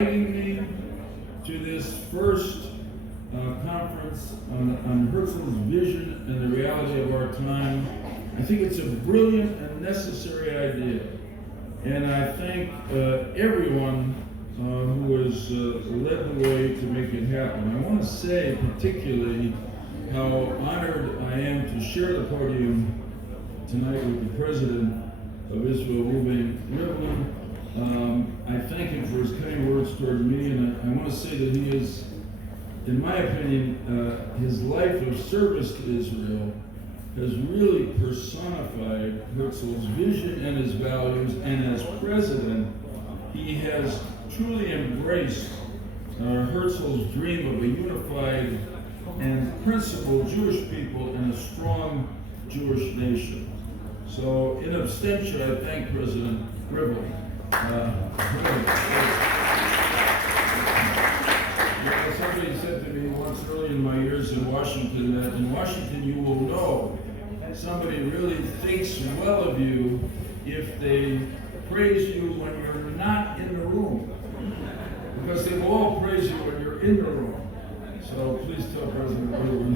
Inviting me to this first conference on Herzl's vision and the reality of our time. I think it's a brilliant and necessary idea. And I thank everyone who has led the way to make it happen. I want to say particularly how honored I am to share the podium tonight with the President of Israel, Lieberman. I thank him for his kind words toward me, and I want to say that he is, in my opinion, his life of service to Israel has really personified Herzl's vision and his values, and as president, he has truly embraced Herzl's dream of a unified and principled Jewish people and a strong Jewish nation. So, in absentia, I thank President Gribble. Somebody said to me once early in my years in Washington that in Washington you will know somebody really thinks well of you if they praise you when you're not in the room, because they will all praise you when you're in the room. So please tell President Lieberman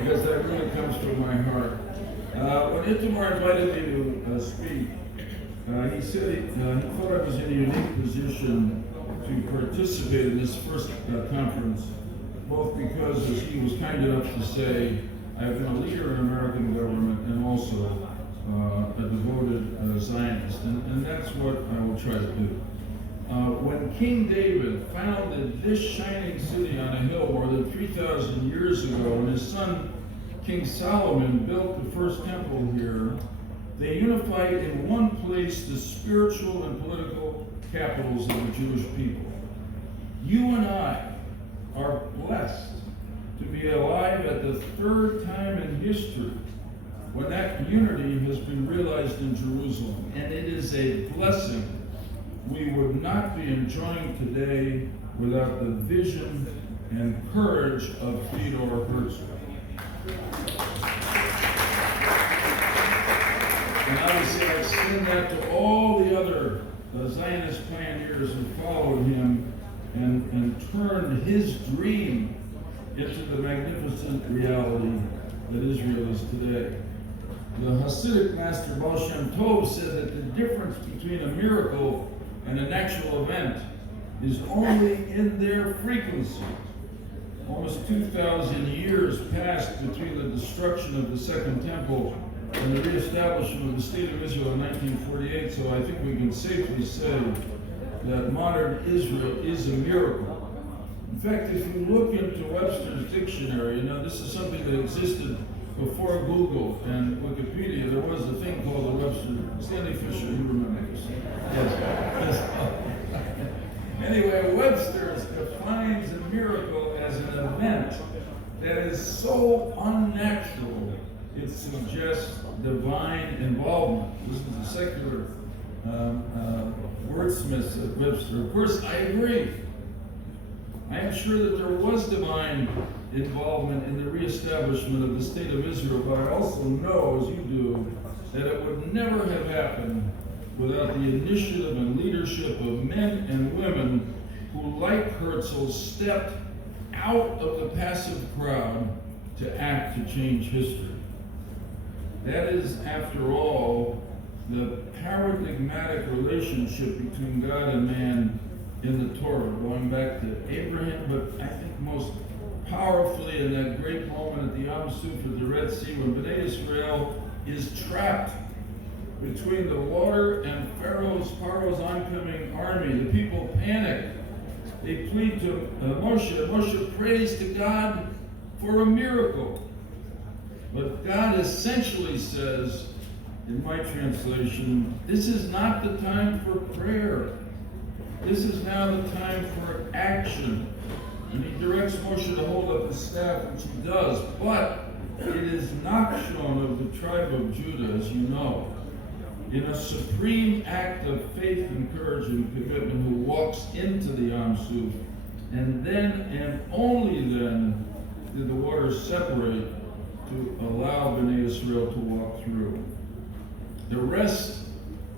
because that really comes from my heart. When Itamar invited me to speak, he said he thought I was in a unique position to participate in this first conference, both because, as he was kind enough to say, I have been a leader in American government and also a devoted Zionist, and that's what I will try to do. When King David founded this shining city on a hill more than 3,000 years ago, and his son King Solomon built the first temple here, they unified in one place the spiritual and political capitals of the Jewish people. You and I are blessed to be alive at the third time in history when that unity has been realized in Jerusalem. And it is a blessing we would not be enjoying today without the vision and courage of Theodore Herzl. And obviously I extend that to all the other Zionist pioneers who followed him and turned his dream into the magnificent reality that Israel is today. The Hasidic master Baal Shem Tov said that the difference between a miracle and a natural event is only in their frequency. Almost 2,000 years passed between the destruction of the Second Temple and the reestablishment of the State of Israel in 1948, so I think we can safely say that modern Israel is a miracle. In fact, if you look into Webster's dictionary, this is something that existed before Google and Wikipedia. There was a thing called the Webster. Stanley Fisher, you remember this? Yes. Anyway, Webster defines a miracle as an event that is so unnatural it suggests divine involvement. This is a secular wordsmith at Webster. Of course, I agree. I am sure that there was divine involvement in the reestablishment of the State of Israel, but I also know, as you do, that it would never have happened without the initiative and leadership of men and women who, like Herzl, stepped out of the passive crowd to act to change history. That is, after all, the paradigmatic relationship between God and man in the Torah, going back to Abraham, but I think most powerfully in that great moment at the Yam Suf at the Red Sea when Bnei Israel is trapped between the water and Pharaoh's oncoming army. The people panic. They plead to Moshe. Moshe prays to God for a miracle. But God essentially says, in my translation, this is not the time for prayer. This is now the time for action. And he directs Moshe to hold up the staff, which he does. But it is Nachshon of the tribe of Judah, as you know, in a supreme act of faith and courage and commitment, who walks into the Yam Suf. And then, and only then, did the waters separate to allow Bnei Israel to walk through. The rest,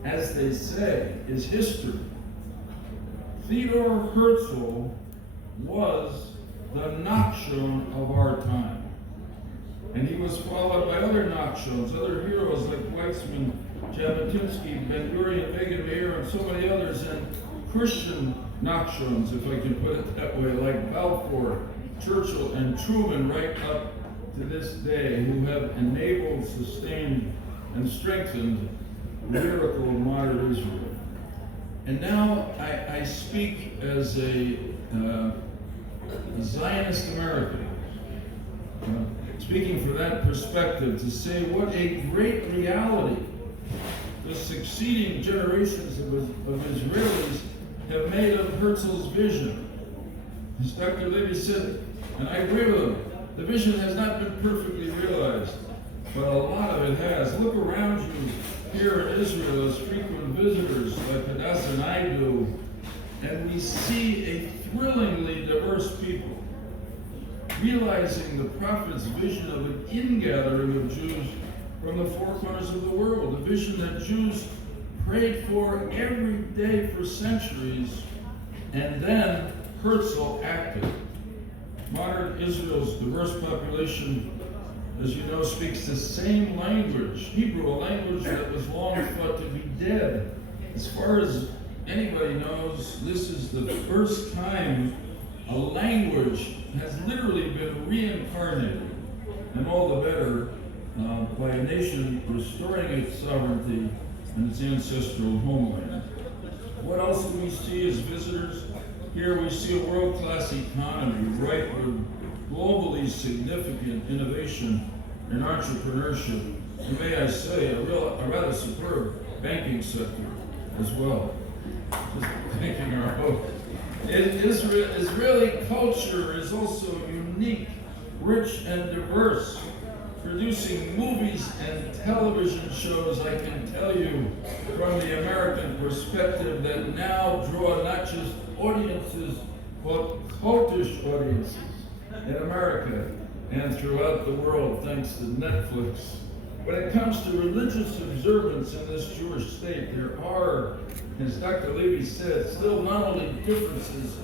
as they say, is history. Theodor Herzl was the Nachshon of our time. And he was followed by other Nachshons, other heroes like Glassman, Jabotinsky, Ben-Gurion, Begin Meir, and so many others, and Christian Nachshons, if I can put it that way, like Balfour, Churchill, and Truman, right up to this day, who have enabled, sustained, and strengthened the miracle of modern Israel. And now I speak as a Zionist American, speaking from that perspective, to say what a great reality the succeeding generations of Israelis have made of Herzl's vision. As Dr. Levy said, and I agree with him, the vision has not been perfectly realized, but a lot of it has. Look around you here in Israel as frequent visitors like Hadassah and I do, and we see a thrillingly diverse people, realizing the prophet's vision of an ingathering of Jews from the four corners of the world, a vision that Jews prayed for every day for centuries, and then Herzl acted. Modern Israel's diverse population, as you know, speaks the same language, Hebrew, a language that was long thought to be dead. As far as anybody knows, this is the first time a language has literally been reincarnated, and all the better by a nation restoring its sovereignty and its ancestral homeland. What else do we see as visitors? Here we see a world-class economy, ripe with globally significant innovation and entrepreneurship, and may I say, a rather superb banking sector as well. Just thanking our host. Israeli culture is also unique, rich, and diverse, producing movies and television shows, I can tell you, from the American perspective, that now draw not just audiences, but cultish audiences in America and throughout the world, thanks to Netflix. When it comes to religious observance in this Jewish state, there are, as Dr. Levy said, still not only differences,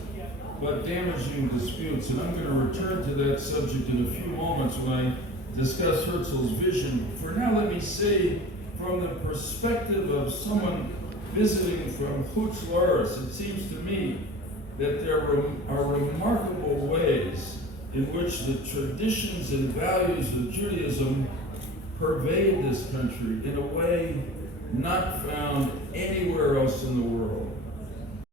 but damaging disputes. And I'm going to return to that subject in a few moments when I discuss Herzl's vision. For now, let me say, from the perspective of someone visiting from Chutz La'aretz, it seems to me that there are remarkable ways in which the traditions and values of Judaism pervade this country in a way not found anywhere else in the world.